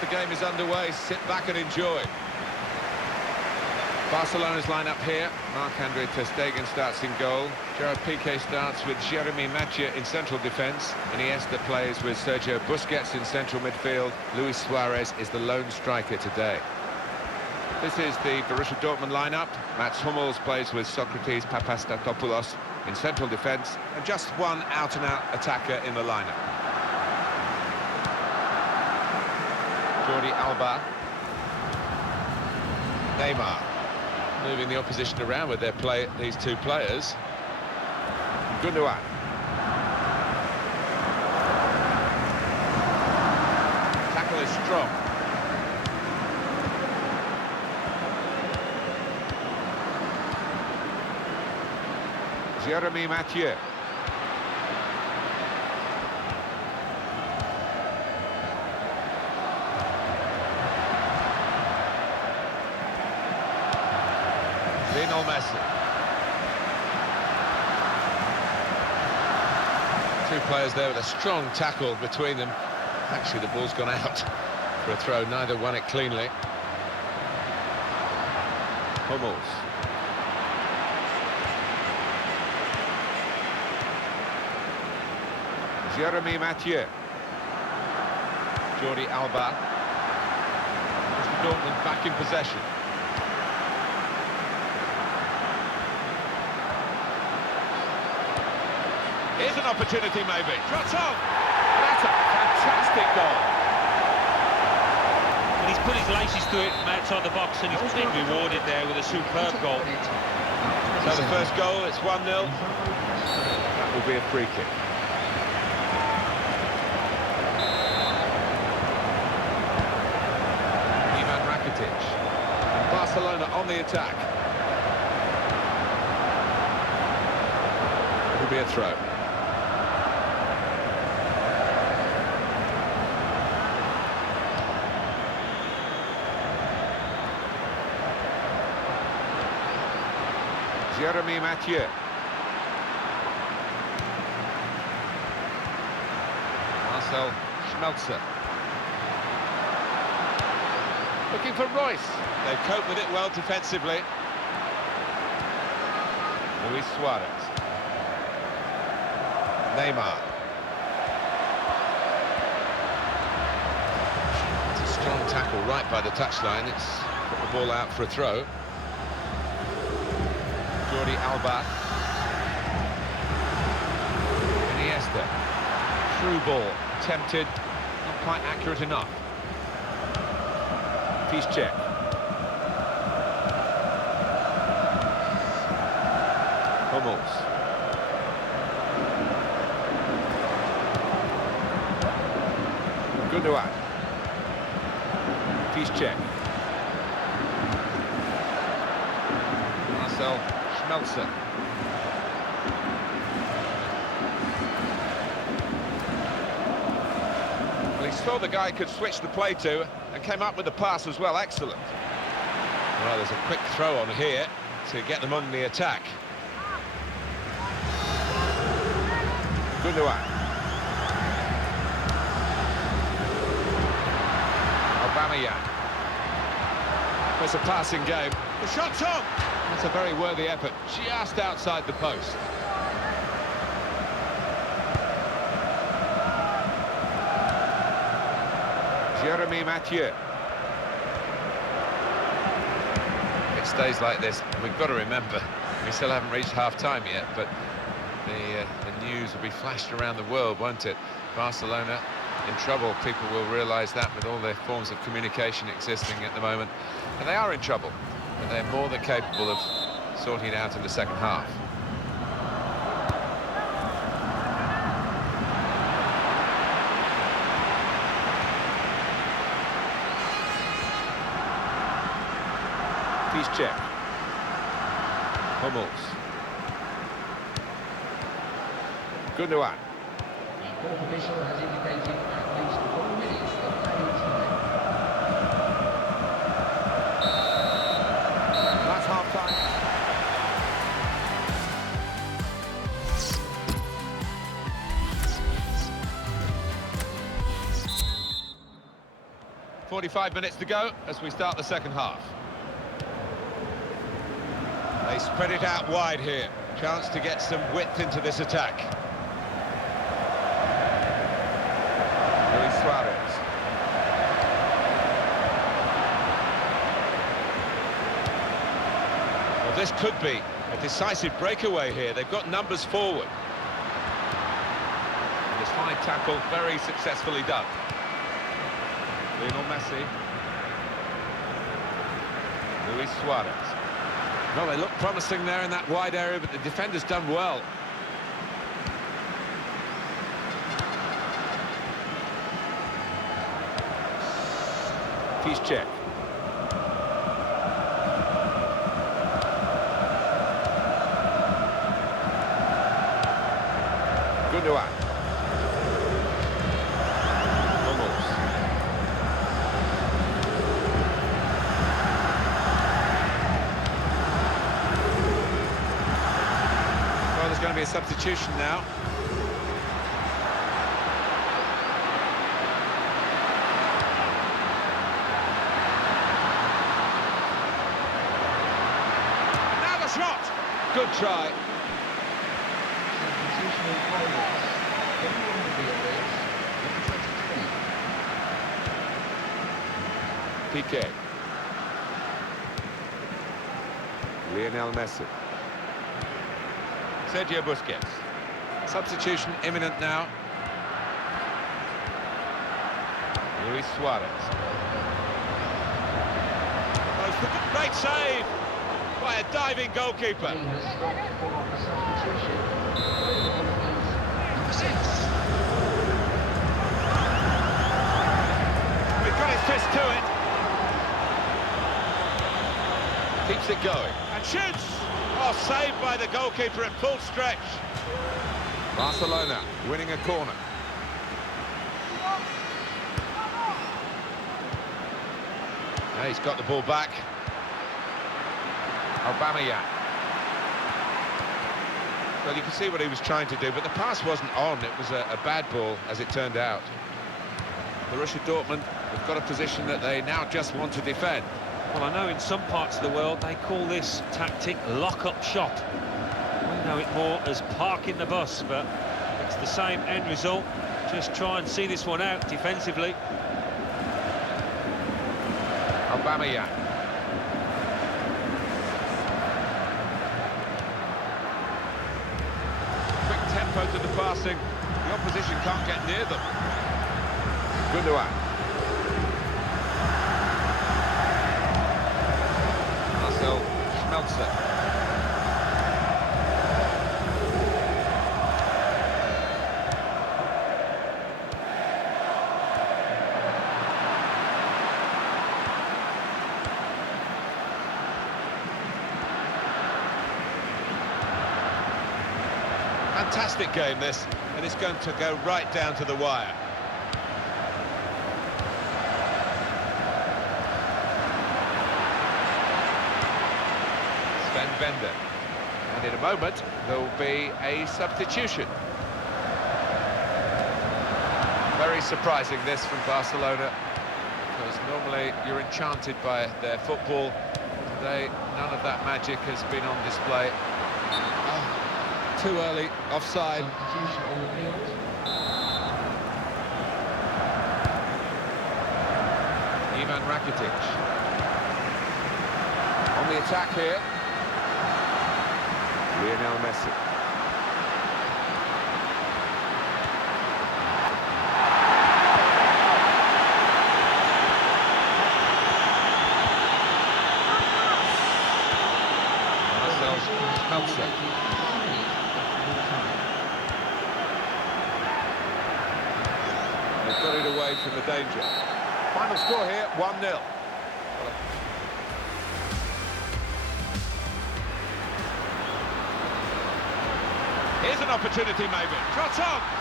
the game is underway. Sit back and enjoy. Barcelona's line-up here. Marc-Andre ter Stegen starts in goal. Gerard Piqué starts with Jeremy Mathieu in central defence. Iniesta plays with Sergio Busquets in central midfield. Luis Suarez is the lone striker today. This is the Borussia Dortmund line-up. Mats Hummels plays with Socrates Papastatopoulos in central defence, and just one out-and-out attacker in the line-up. Jordi Alba. Neymar. Moving the opposition around with these two players. Gundogan. Tackle is strong. Jeremy Mathieu. Lionel Messi. Two players there with a strong tackle between them. Actually, the ball's gone out for a throw. Neither won it cleanly. Hummels. Jeremy Mathieu. Jordi Alba. Mr. Dortmund back in possession. Here's an opportunity, maybe. Trots on! That's a fantastic goal. And he's put his laces to it from outside the box, and he's been rewarded there with a superb goal. So the first goal, it's 1-0. That will be a free kick. Ivan Rakitic. And Barcelona on the attack. It will be a throw. Jeremy Mathieu. Marcel Schmelzer. Looking for Royce. They've coped with it well defensively. Luis Suarez. Neymar. It's a strong tackle right by the touchline. It's put the ball out for a throw. Jordi Alba. Iniesta. Through ball. Tempted. Not quite accurate enough. Piszczek. Hummels. Gundogan. Piszczek. Marcel Schmelzer. Well, he saw the guy could switch the play to and came up with the pass as well. Excellent. Well, there's a quick throw on here to get them on the attack. Gundogan. Aubameyang. It's a passing game. The shot's on! That's a very worthy effort, just outside the post. Jeremy Mathieu. It stays like this, and we've got to remember, we still haven't reached half-time yet, but the news will be flashed around the world, won't it? Barcelona in trouble. People will realise that with all their forms of communication existing at the moment. And they are in trouble, but they're more than capable of sorting it out in the second half. Piszczek. Hummels. Gundogan. The court official has indicated at least 4 minutes of added time. That's half-time. 45 minutes to go as we start the second half. They spread it out wide here. Chance to get some width into this attack. Luis Suarez. Well, this could be a decisive breakaway here. They've got numbers forward. And this fine tackle, very successfully done. Lionel Messi. Luis Suarez. Well, they look promising there in that wide area, but the defender's done well. Piszczek. Gundogan. Going to be a substitution now. Now the shot! Good try. Piqué. Lionel Messi. Sergio Busquets. Substitution imminent now. Luis Suarez. Oh, great save by a diving goalkeeper. We've got his fist to it. Keeps it going. And shoots! Oh, saved by the goalkeeper at full stretch. Barcelona winning a corner. Now he's got the ball back. Aubameyang. Well, you can see what he was trying to do, but the pass wasn't on. It was a bad ball, as it turned out. Borussia Dortmund have got a position that they now just want to defend. Well, I know in some parts of the world they call this tactic lock-up shot. We know it more as parking the bus, but it's the same end result. Just try and see this one out defensively. Aubameyang. Quick tempo to the passing. The opposition can't get near them. Gundogan. Schmelzer. Fantastic game this, and it's going to go right down to the wire. Bender. And in a moment, there will be a substitution. Very surprising this from Barcelona, because normally you're enchanted by their football. Today, none of that magic has been on display. Oh, too early, offside. Ivan Rakitic. On the attack here. Lionel Messi. Schmelzer. They've got it away from the danger. Final score here, 1-0. Here's an opportunity, maybe. Shot on!